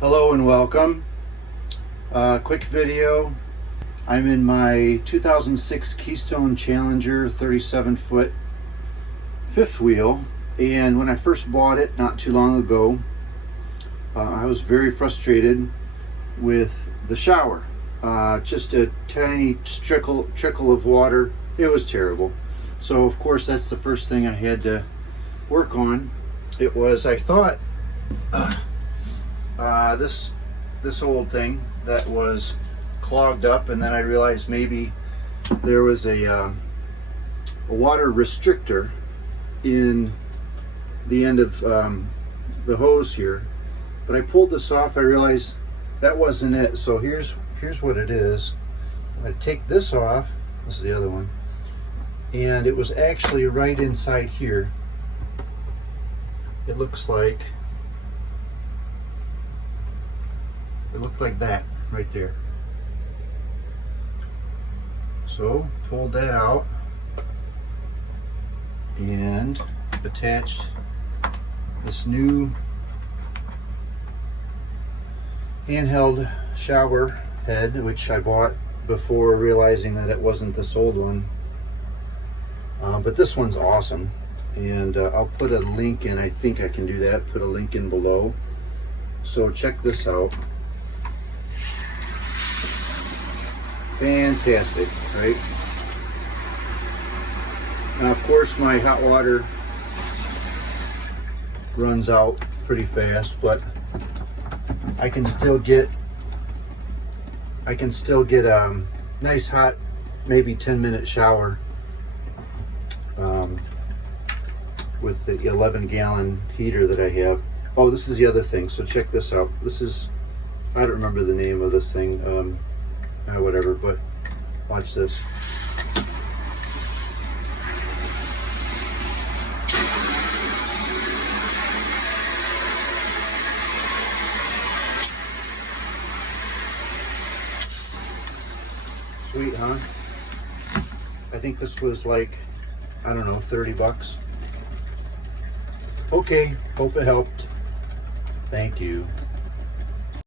Hello and welcome. Quick video. I'm in my 2006 Keystone Challenger 37-foot fifth wheel, and when I first bought it not too long ago, I was very frustrated with the shower. Just a tiny trickle of water. It was terrible. So of course that's the first thing I had to work on. It was, I thought, this old thing that was clogged up, and then I realized maybe there was a water restrictor in the end of the hose here. But I pulled this off, I realized that wasn't it. So here's what it is. I'm going to take this off. This is the other one, and it was actually right inside here. It looks like, it looked like that right there. So pulled that out and attached this new handheld shower head, which I bought before realizing that it wasn't this old one. But this one's awesome, and I'll put a link in. I think I can do that. Put a link in below. So check this out. Fantastic, right? Now, of course, my hot water runs out pretty fast, but I can still get a nice hot, maybe 10-minute shower with the 11-gallon heater that I have. Oh, this is the other thing. So check this out. This is, I don't remember the name of this thing. Whatever, but watch this. Sweet, huh? I think this was like, I don't know, 30 bucks. Okay, hope it helped. Thank you.